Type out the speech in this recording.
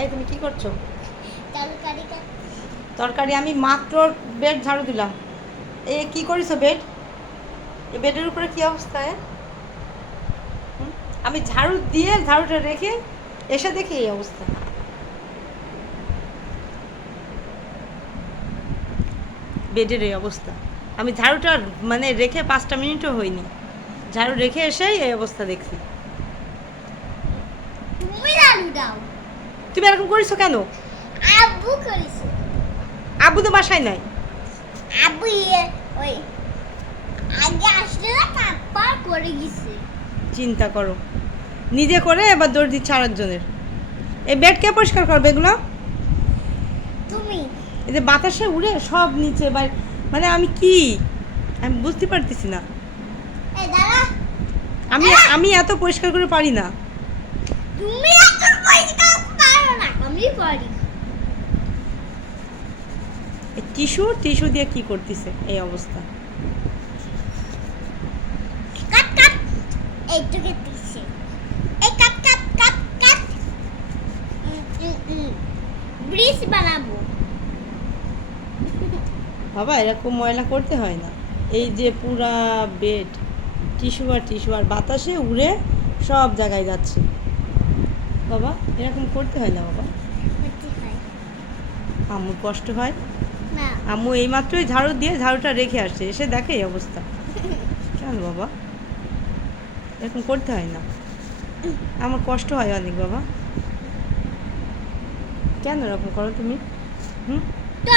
এই তুমি কি করছ? তরকারি তরকারি আমি মাত্র বেড ঝাড়ু দিলাম। এ কি করিছো বেড? এই বেডের উপরে কি অবস্থা এ? আমি ঝাড়ু দিয়ে ঝাড়ুটা রেখে এসে দেখি এই অবস্থা। বেডের এই অবস্থা। আমি ঝাড়ুটা মানে রেখে পাঁচটা মিনিটও হয়নি। ঝাড়ু রেখে এসেই এই অবস্থা দেখছি। দাও। তুমি এরকম করেছ কেন? আব্বু করেছে। আব্বু তো বাসায় নাই। আব্বু ইয়ে ওই আগে আসলে না তারপর করে গেছে। চিন্তা করো। নিজে করে এবার দৌড় দিচ্ছে আরেকজনের। এই বেড কে পরিষ্কার করবে এগুলো? তুমি? এই যে বাতাসে উড়ে সব নিচে বা মানে আমি কি? আমি বুঝতে পারতেছি না। আমি আমি এত পরিষ্কার করে পারি না। তুমি এত পরিষ্কার পারো না আমি পারি এই টিস্যু টিস্যু দিয়ে কি করতেছে এই অবস্থা? বাবা এরকম ময়লা করতে হয় না। এই যে পুরা বেড টিস্যু আর টিস্যু আর বাতাসে উড়ে সব জায়গায় যাচ্ছে। বাবা এরকম করতে হয় না বাবা? আম্মুর কষ্ট হয়। আম্মু এইমাত্রই ঝাড়ু দিয়ে ঝাড়ুটা রেখে আসছে, এসে দেখে এই অবস্থা। কেন বাবা? এরকম করতে হয় না। আমার কষ্ট হয় অনেক বাবা। কেন এরকম করো তুমি? হুম?